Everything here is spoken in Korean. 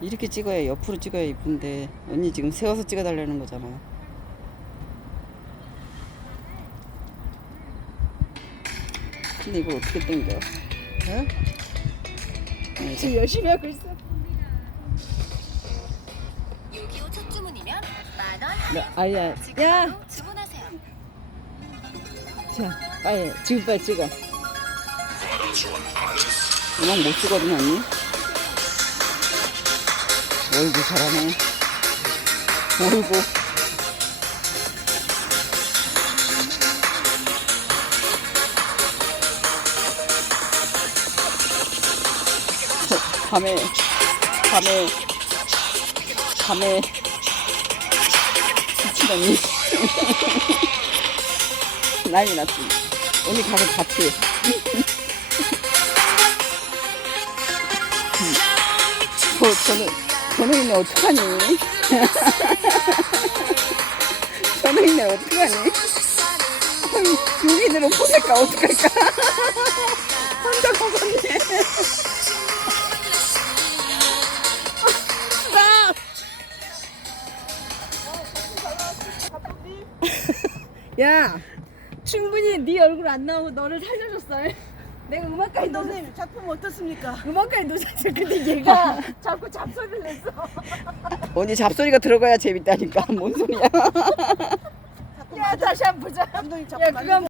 이렇게 찍어야 옆으로 찍어야 이쁜데 언니 지금 세워서 찍어달라는 거잖아. 근데 이걸 어떻게 당겨? 어? 네, 지금 열심히 하고 있어. 625첫 주문이면 만원 할인. 네, 아야, 지금 야! 주문하세요. 자, 빨리 지금 빨리 찍어. 음악 못 쓰거든 언니. 어이구 잘하네. 어이구. 저, 밤에 밤에 밤에 미친 언니 난리 났지. 언니 가서 같이. 저, 저는, 저는 있네, 어떡하니? 저는 있네, 어떡하니? 용인으로 보낼까, 어떡할까? 혼자 먹었네. 야, 충분히 네 얼굴 안 나오고 너를 살려줬어. 내가 음악까지 놓 선생님 작품 어떻습니까? 음악까지 놓았어. 근데 얘가 자꾸 잡소리를 냈어. 언니 잡소리가 들어가야 재밌다니까. 뭔 소리야? 야, 다시 한번 보자. 감독님 야, 작품 그거 한번